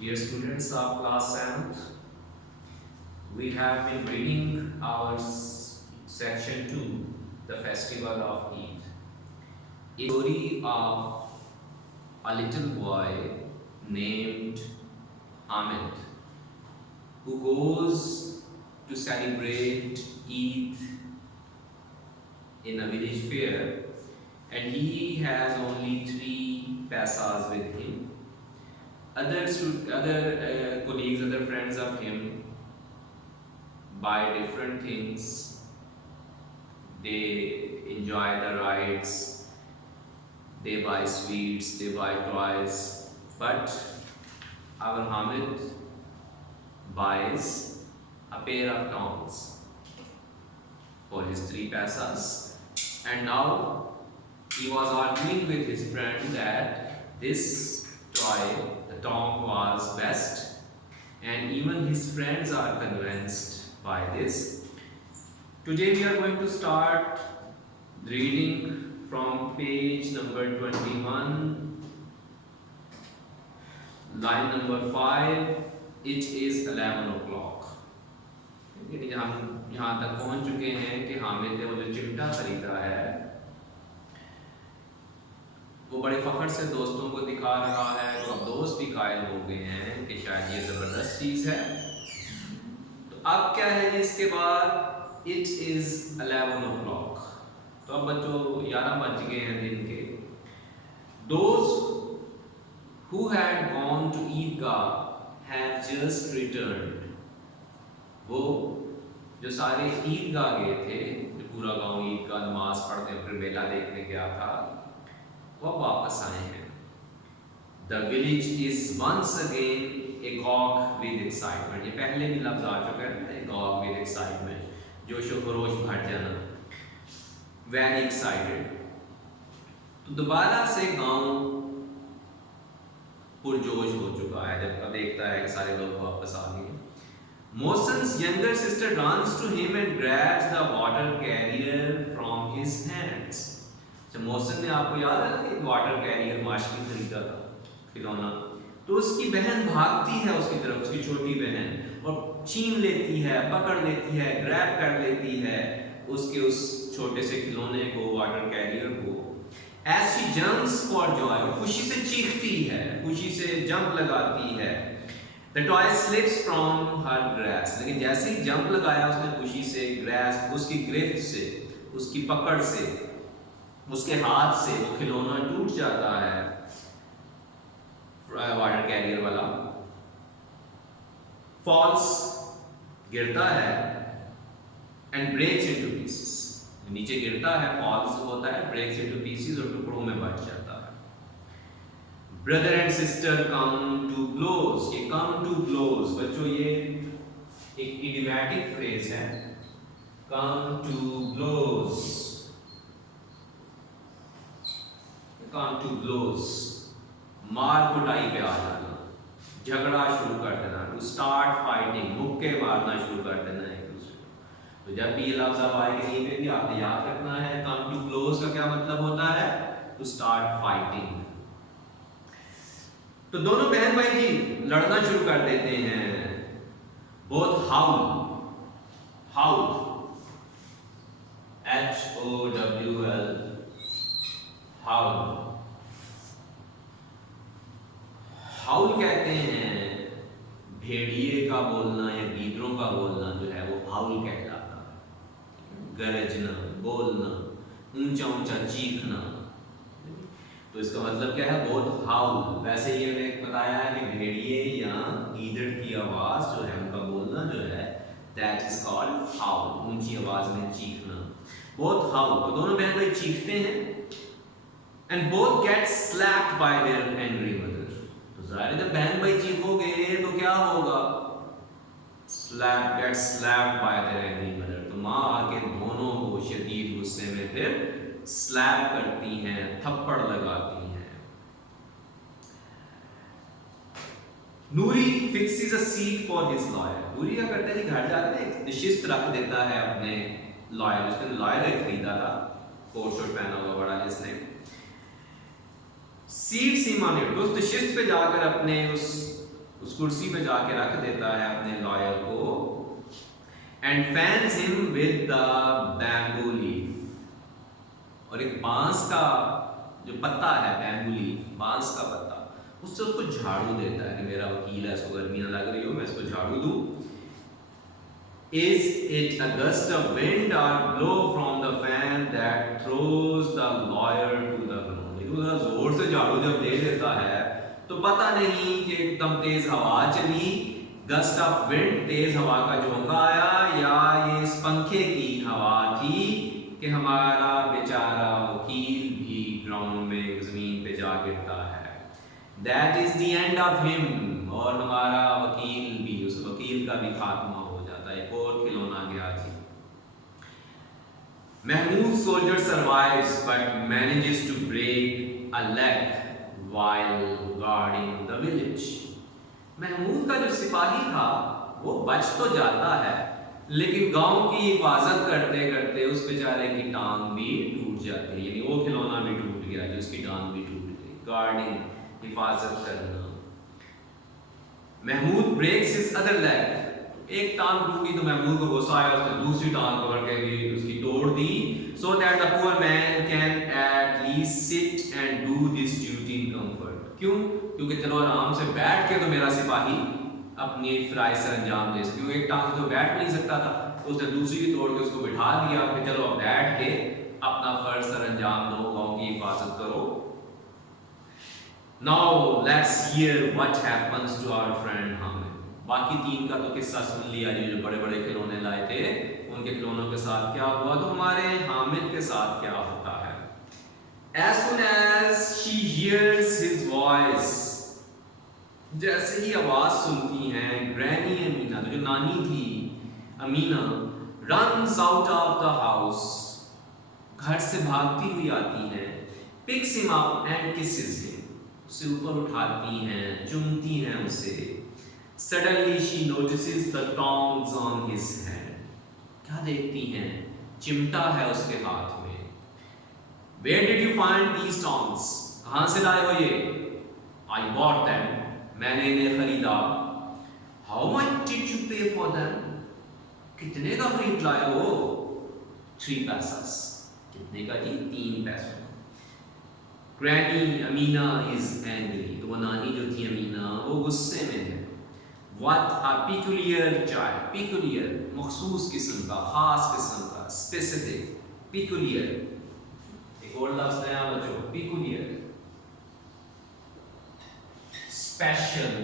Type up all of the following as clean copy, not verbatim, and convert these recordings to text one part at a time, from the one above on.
Dear students of class 7th, we have been reading our section 2, the festival of Eid. A story of a little boy named Hamid who goes to celebrate Eid in a village fair, and he has only 3 paisas with him. Other colleagues, other friends of him buy different things. They enjoy the rides. They buy sweets. They buy toys. But our Hamid buys a pair of tongs for his 3 paisas, and now he was arguing with his friend that this toy, the tong, was best, and even his friends are convinced by this. Today we are going to start reading from page number 21, line number 5. It is 11 o'clock. हम यहाँ तक पहुँच चुके हैं कि हामिद ने वो जो चिमटा खरीदा है वो बड़े फख्र से दोस्तों को दिखा रहा है, तो अब दोस्त भी कायल हो गए हैं कि शायद ये ज़बरदस्त चीज़ है। तो अब क्या है जी, इसके बाद इट इज़ 11 o'clock, तो अब बच्चों 11 बज गए हैं दिन के। Those who had gone to Idgah have just returned. वो जो सारे ईदगाह गए थे, जो पूरा गांव ईदगाह नमाज पढ़ते फिर मेला देखने गया था, वो वापस आए हैं। The village is once again agog with excitement. ये पहले भी लफ्ज आ चुका है, agog with excitement, जोशो खरोश भर जाना, very excited। तो दोबारा से गांव पुरजोश हो चुका है जब देखता है कि सारे लोग वापस आ गए। Mohsen's younger sister runs to him and grabs the water carrier from his hands. जब मोहसिन ने, आपको याद है ना कि वाटर कैरियर माश में खरीदा था खिलौना, तो उसकी बहन भागती है उसकी तरफ, उसकी छोटी बहन, और छीन लेती है, पकड़ लेती है, ग्रैब कर लेती है उसके उस छोटे से खिलौने को, वाटर कैरियर को। As she jumps for joy, और खुशी से चीखती है, खुशी से जंप लगाती है। The toy slips from her grasp, लेकिन जैसे ही जंप लगाया उसने खुशी से, ग्रैस्प, उसकी गिरफ्त से, उसकी पकड़ से, उसके हाथ से वो खिलौना टूट जाता है, वाटर कैरियर वाला, फॉल्स, गिरता है, एंड ब्रेक्स इनटू पीसेस, नीचे गिरता है, फॉल्स होता है, ब्रेक्स इनटू पीसेस, और टुकड़ों में बट जाता है। Brother and sister come to blows, ये कम टू ब्लोज बच्चों ये एक इडियोमैटिक फ्रेज है, come to blows, come to blows, मार कुटाई पे आ जाना, झगड़ा शुरू कर देना, टू स्टार्ट फाइटिंग, मुक्के मारना शुरू कर देना एक दूसरे को। तो जब भी ये लफ्ज आप आएगा कहीं पे भी आपने याद रखना है, कम टू ब्लोज का क्या मतलब होता है, टू स्टार्ट फाइटिंग। तो दोनों बहन भाई जी लड़ना शुरू कर देते हैं। बोथ हाउल, हाउल, HOWL, हाउल, हाउल कहते हैं भेड़िए का बोलना या गीदड़ों का बोलना जो है वो हाउल कहलाता है। गरजना, बोलना, ऊंचा ऊंचा चीखना, तो इसका मतलब क्या है, बहुत हाउल। वैसे ये मैंने बताया है कि भेड़िए या गीदड़ की आवाज जो है, उनका बोलना जो है, दैट इज कॉल्ड हाउल, ऊंची आवाज में चीखना, बहुत हाउल। तो दोनों बहन भाई चीखते हैं, and both get slapped by their angry mother. तो जाहिर है जब बहन भाई चीखोगे तो क्या होगा, get slapped by their angry mother, तो माँ आके दोनों को शदीद गुस्से में फिर स्लैप करती हैं, थप्पड़ लगाती हैं। Noori fixes a seat for his lawyer. Noori क्या करता है, घर जाते हैं निशिस्त रख देता है अपने लॉयर, उसने लॉयर खरीदा था, कोट शोट पहना हुआ बड़ा जिसने, सीट सीमाने, तो उस नशिस्त पे जाकर अपने उस उस कुर्सी पे जाके रख देता है अपने लॉयर को, and fans him with the bamboo leaf, और एक बांस का जो पत्ता है, बैम्बू लीफ, बांस का पत्ता, उससे उसको झाड़ू देता है कि मेरा वकील है, इसको गर्मी ना लग रही हो, मैं इसको झाड़ू दूं। Is it a gust of wind or blow from the fan that throws the lawyer to the ground? लेकिन जोर से झाड़ू जब दे देता है तो पता नहीं कि एकदम तेज हवा चली, गस्ट ऑफ विंड, तेज हवा का झोंका आया, या ये इस पंखे की हवा थी कि हमारा बेचारा वकील भी ग्राउंड में जमीन पे जा गिरता है। That is the end of him, और हमारा वकील भी, उस वकील का भी खात्मा हो जाता है। एक और खिलौना गया जी। Mahmood soldier survives but manages to break a leg while guarding the village. Mahmood का जो सिपाही था वो बच तो जाता है, लेकिन गांव की हिफाजत करते करते उस बेचारे की टांग भी टूट जाती है, यानी वो खिलौना भी टूट गया जो उसकी टांग भी टूट गई। गार्डिंग, हिफाजत करना। Mahmood breaks his other leg, एक टांग टूटी तो महमूद को गुस्सा आया, उसने दूसरी टांग पकड़ के भी उसकी तोड़ दी, so that the poor man can at least sit and do this duty in comfort. क्यों? क्योंकि चलो आराम से बैठ के तो मेरा सिपाही अपनी फराइज से अंजाम दे सके, क्योंकि एक टांग से तो बैठ भी नहीं सकता था, तो उसने दूसरी की तोड़ के उसको बिठा दिया कि चलो अब बैठ के अपना फर्ज सर अंजाम दो, गांव की हिफाजत करो। Now let's hear what happens to our friend Hamid. बाकी तीन का तो किस्सा सुन लिया, जो बड़े बड़े खिलौने लाए थे उनके खिलौनों के साथ क्या हुआ, तो हमारे हामिद के साथ क्या होता है। As soon as she hears his voice, जैसे ही आवाज सुनती हैं, ग्रैनी अमीना, तो जो नानी थी Amina, runs out of the house, घर से भागती हुई आती हैं, picks him up and kisses him, उसे ऊपर उठाती हैं, चूमती हैं उसे। Suddenly she notices the tongs on his hand, क्या देखती हैं? चिमटा है उसके हाथ में। Where did you find these tongs? कहाँ से लाए हो ये? I bought them, मैंने इन्हें खरीदा। How much did you pay for them? कितने का खरीद लाए हो? 3 pesos, कितने का जी? 3 पैसों। Granny Amina is angry, तो वो नानी जो थी अमीना वो गुस्से में है। What a peculiar child, peculiar मखसूस किस्म का, खास किस्म का, specific, peculiar, एक और लफ्ज़ नया बच्चों, peculiar, special,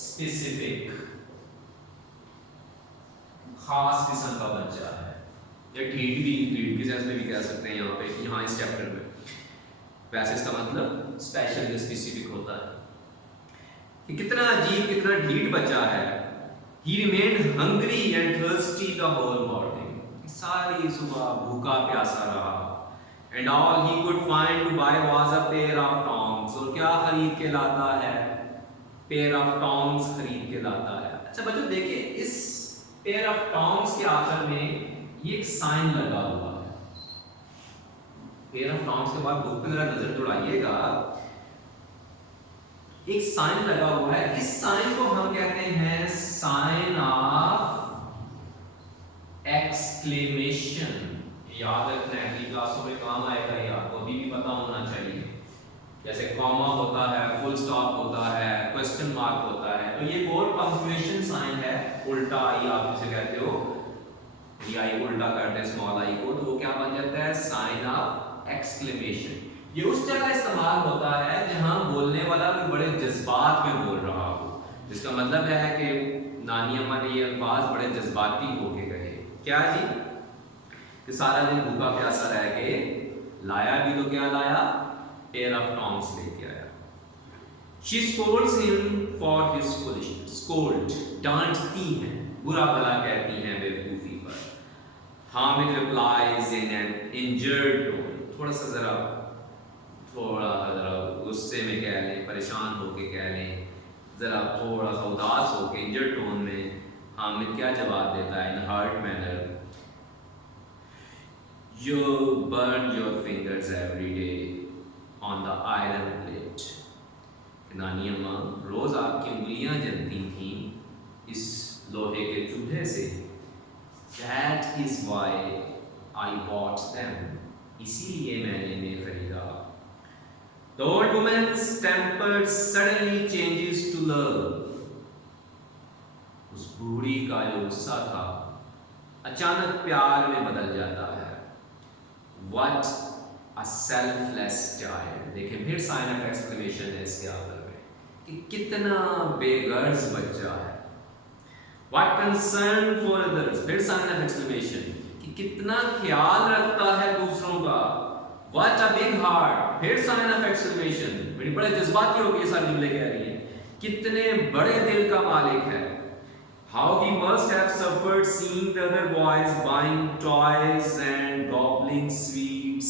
specific, खास किस्म का बच्चा है, या ढीठ की सेंस में भी कह सकते हैं यहाँ पे, यहाँ इस चैप्टर में। वैसे इसका मतलब स्पेशल या स्पेसिफिक होता है कि कितना अजीब, कितना ढीठ बच्चा है। He remained hungry and thirsty the whole morning, सारी सुबह भूखा प्यासा रहा। And all he could find to buy was a pair of tongs, और क्या खरीद के लाता है? pair of tongs खरीद के लाता है। अच्छा बच्चों देखिए, इस pair of tongs के आखिर में ये एक साइन लगा हुआ है। पेयर ऑफ tongs के बाद बुक पे जरा नजर दौड़ाइएगा, एक साइन लगा हुआ है। इस साइन को हम कहते हैं साइन ऑफ एक्सक्लेमेशन। याद रखना, अगली क्लासों में काम आएगा, ये आपको अभी भी पता होना चाहिए। जैसे कॉमा होता है, फुल स्टॉप होता है, क्वेश्चन मार्क होता है, तो ये और पंक्चुएशन साइन है। उल्टा आई आप इसे कहते हो, ये आई को उल्टा करते हैं स्मॉल आई को, तो वो क्या बन जाता है? Sign of exclamation. ये उस जगह इस्तेमाल होता है जहां बोलने वाला भी बड़े जज्बात में बोल रहा हो, जिसका मतलब है कि नानी अम्मा ने ये अल्फाज बड़े जज्बाती होके कहे। क्या जी? कि सारा दिन भूखा प्यासा रह के लाया भी तो क्या लाया? पेयर ऑफ tongs लेके आया। She scolds him for his foolishness. Scold, डांटती हैं, बुरा भला कहती हैं बेवकूफी पर। Hamid replies in an injured tone, थोड़ा सा जरा गुस्से में कह लें, परेशान होके कह लें, जरा थोड़ा सा उदास होके इंजर्ड टोन में हामिद क्या जवाब देता है? In hurt manner, You burn your fingers every day on the iron plate. नानी अम्मा रोज़ आपकी उंगलियां जलती थी इस लोहे के चूल्हे से। That is why I bought them. इसीलिए मैंने इन्हें खरीदा। The old woman's temper suddenly changes to love. उस बूढ़ी का जो गुस्सा था अचानक प्यार में बदल जाता है। What a selfless child. देखिए फिर साइन ऑफ एक्सक्लेमेशन है इसके आखिर में कि कितना बेगर्ज बच्चा है। What concern for others. फिर साइन ऑफ एक्सक्लेमेशन कि कितना ख्याल रखता है दूसरों का। What a big heart. फिर साइन ऑफ एक्सक्लेमेशन, बड़े जज्बाती हो गई सारी जुमले कह रही है, कितने बड़े दिल का मालिक है। How he must have suffered seeing the other boys buying toys and gobbling sweets.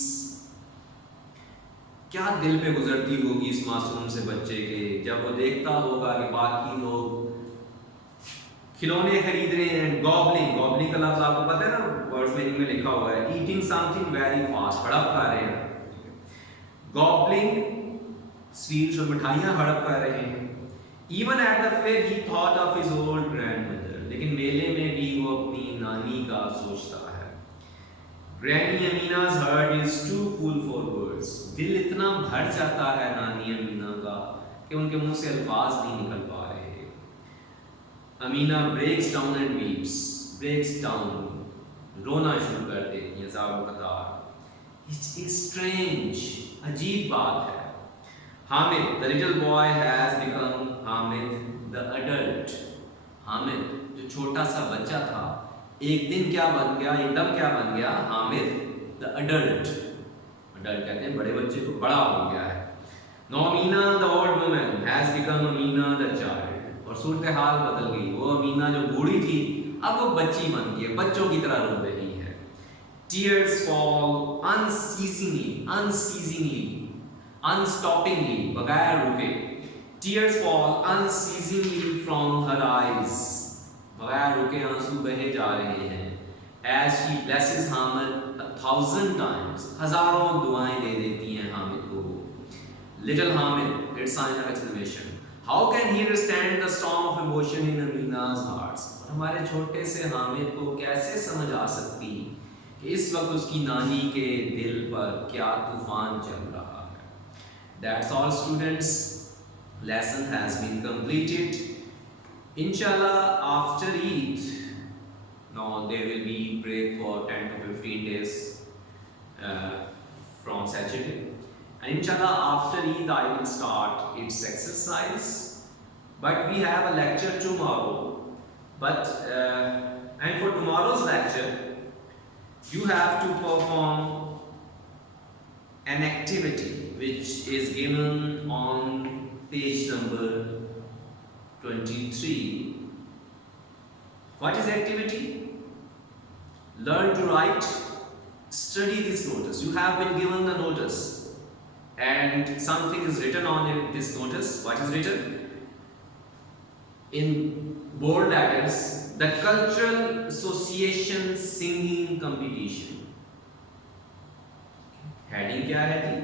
क्या दिल पे गुजरती होगी इस मासूम से बच्चे के जब वो देखता होगा कि बाकी लोग खिलौने खरीद रहे हैं। गॉबलिंग का लफ्ज आपको पता है ना, वर्ड्स मीनिंग में लिखा हुआ है, ईटिंग समथिंग वेरी फास्ट, हड़प खा रहे हैं। गॉबलिंग स्वीट्स और मिठाइयाँ हड़प कर रहे हैं। Even at the fair he thought of his old grandmother, लेकिन मेले में भी वो अपनी नानी का सोचता है। Granny Amina's heart is too full for words. दिल इतना भर जाता है नानी अमीना का कि उनके मुंह से अल्फाज नहीं निकल पा रहे। Amina breaks down and weeps. breaks down, रोना शुरू कर देती है ज़ारो कतार। It is strange, अजीब बात है। Hamid, the little boy has become Hamid the adult. Hamid जो छोटा सा बच्चा था एक दिन क्या बन गया, एकदम क्या बन गया, हामिद the adult. adult कहते हैं बड़े बच्चे को, बड़ा हो गया है। Now Amina the old woman has become Amina the child. और सूरत हाल बदल गई, वो अमीना जो बूढ़ी थी अब वो बच्ची बन गई, बच्चों की तरह रो रही है। Tears fall unceasingly, unstoppingly, बगैर रुके। Tears fall unceasingly from her eyes, बगैर रुके आंसू बहे जा रहे हैं। As she blesses Hamid 1,000 times, हजारों दुआएं दे देती हैं हामिद को। Little Hamid, it's sign of exclamation. How can he understand the storm of emotion in Amina's hearts? हमारे छोटे से हामिद को कैसे समझ आ सकती कि इस वक्त उसकी नानी के दिल पर क्या तूफान चल रहा है। That's all students. Lesson has been completed. Inshallah after Eid, now there will be break for 10 to 15 days from Saturday. And inshallah after Eid I will start its exercise, but we have a lecture tomorrow. But and for tomorrow's lecture you have to perform an activity which is given on page number 23. What is the activity? Learn to write, study this notice. You have been given the notice and something is written on it, this notice. What is written? In bold letters, the Cultural Association Singing Competition. Heading क्या है जी?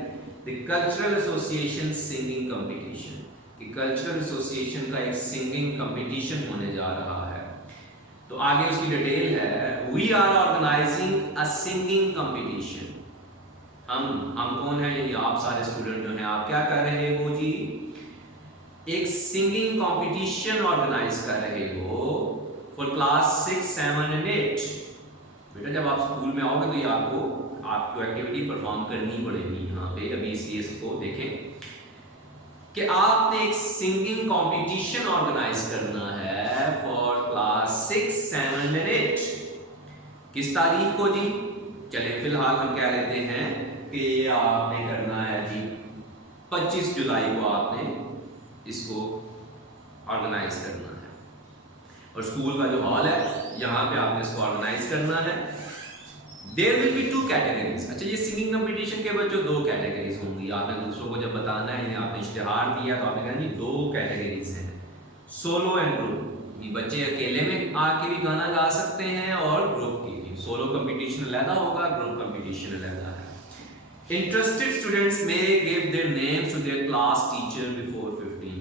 The Cultural Association Singing Competition. कि Cultural Association का एक singing competition होने जा रहा है। तो आगे उसकी डिटेल है, We are organizing a singing competition. हम कौन है, ये आप सारे स्टूडेंट जो हैं, आप क्या कर रहे हो जी? एक सिंगिंग कंपटीशन ऑर्गेनाइज कर रहे हो फॉर क्लास 6, 7 and 8। बेटा जब आप स्कूल में आओगे तो ये आपको एक्टिविटी परफॉर्म करनी पड़ेगी यहाँ पे। अभी इसलिए इसको देखें कि आपने एक सिंगिंग कंपटीशन ऑर्गेनाइज करना है फॉर क्लास 6, 7 and 8। किस तारीख को जी? चलें फिलहाल हम क्या लेते हैं कि आपने करना है जी 25 जुलाई को आपने इसको ऑर्गेनाइज करना है और स्कूल का जो हॉल है यहाँ पे आपने इसको ऑर्गेनाइज करना है। There will be 2 categories. अच्छा ये सिंगिंग कंपटीशन के बच्चों 2 कैटेगरीज होंगी। आपने दूसरों को जब बताना है, आपने इश्तिहार दिया तो आपने कहना जी 2 कैटेगरीज हैं, सोलो एंड ग्रुप। ये बच्चे अकेले में आके भी गाना गा सकते हैं और ग्रुप की भी। सोलो कंपटीशन अलग होगा, ग्रुप कंपटीशन अलग है। Interested students may give their names to their class teacher before 15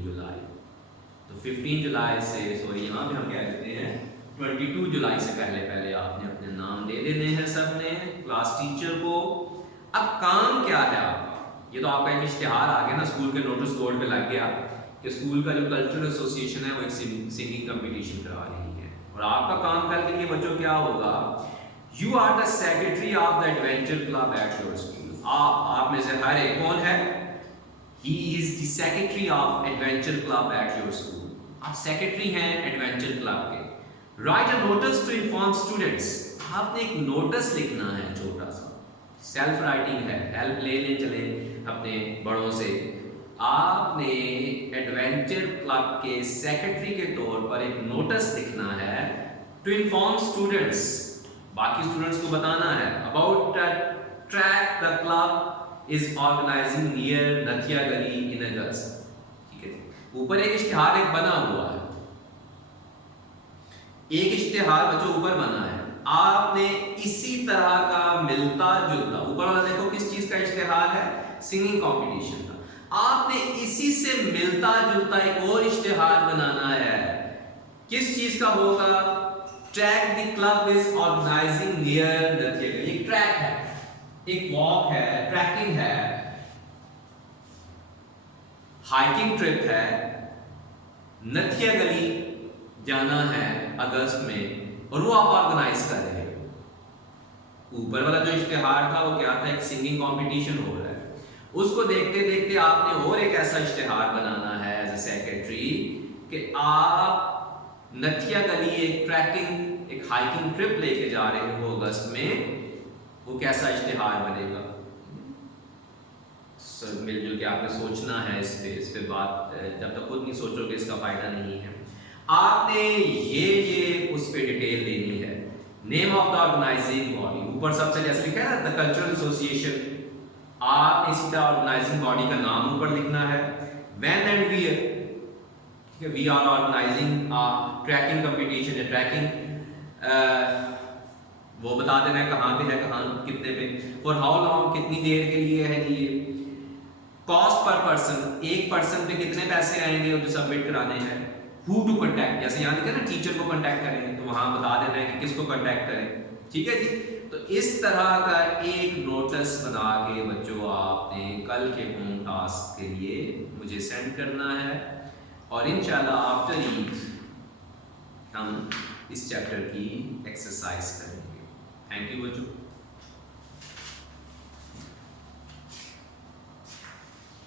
तो 15 जुलाई से, सॉरी यहाँ पे हम क्या लिखते हैं 22 जुलाई से पहले पहले आपने अपने नाम दे देने हैं सब ने क्लास टीचर को। अब काम क्या है आपका, ये तो आपका एक इश्तिहार आ गया ना, स्कूल के नोटिस बोर्ड पे लग गया कि स्कूल का जो कल्चरल एसोसिएशन है वो एक सिंगिंग कंपटीशन करा रही है। और आपका काम कल के लिए बच्चों क्या होगा, you are the secretary of the adventure club at your school. आप में से हर एक कौन है, he is the secretary of adventure club at your school. आप सेक्रेटरी हैं एडवेंचर क्लब के। Write a notice to inform students, आपने एक नोटिस लिखना है छोटा सा, सेल्फ राइटिंग है, हेल्प लेने चले अपने बड़ों से। आपने एडवेंचर क्लब के सेक्रेटरी के तौर पर एक नोटिस लिखना है टू इन्फॉर्म स्टूडेंट्स, बाकी स्टूडेंट्स को बताना है about trek the club is organizing near Nathia Gali इन अगस्त। ठीक है, ऊपर एक इश्तिहार एक बना हुआ है, एक इश्तिहार बच्चों ऊपर बना है, आपने इसी तरह का मिलता जुलता, ऊपर वाला देखो किस चीज का इश्तिहार है, सिंगिंग कंपटीशन का, आपने इसी से मिलता जुलता एक और इश्तिहार बनाना है, किस चीज का होगा, trek the club is organizing near Nathia Gali. एक ट्रैक है, एक वॉक है, ट्रैकिंग है, हाइकिंग ट्रिप है, नथिया गली जाना है अगस्त में और वो आप ऑर्गेनाइज कर रहे हो। ऊपर वाला जो इश्तिहार था वो क्या था, एक सिंगिंग कंपटीशन हो रहा है, उसको देखते देखते आपने और एक ऐसा इश्तिहार बनाना है एज ए सेक्रेटरी कि आप नथिया गली एक ट्रैकिंग एक हाइकिंग ट्रिप लेके जा रहे हो अगस्त में, वो कैसा इश्तिहार बनेगा। मिलजुल के आपने सोचना है इस पे बात, जब तक खुद नहीं सोचोगे इसका फायदा नहीं है। आपने ये उस पे डिटेल देनी है, name of the organizing body, ऊपर सबसे जैसे लिखा है द कल्चरल एसोसिएशन, आपने इसी तरह ऑर्गेनाइजिंग बॉडी का नाम ऊपर लिखना है, when and where, we are organizing trekking competition है, ट्रैकिंग वो बता देना है कहाँ पे है, कहाँ कितने पे, फॉर हाउ लॉन्ग, कितनी देर के लिए है जी ये, कॉस्ट पर पर्सन, एक पर्सन पे कितने पैसे आएंगे जो सबमिट कराने हैं, हु टू कॉन्टैक्ट, जैसे यहाँ लिखा ना टीचर को कॉन्टैक्ट करेंगे तो वहां बता देना है कि किसको कॉन्टैक्ट करें। ठीक है जी, तो इस तरह का एक नोटिस बना के बच्चों आपने कल के होम टास्क के लिए मुझे सेंड करना है और इंशाल्लाह आफ्टर ईद हम इस चैप्टर की एक्सरसाइज करेंगे। थैंक यू बच्चों।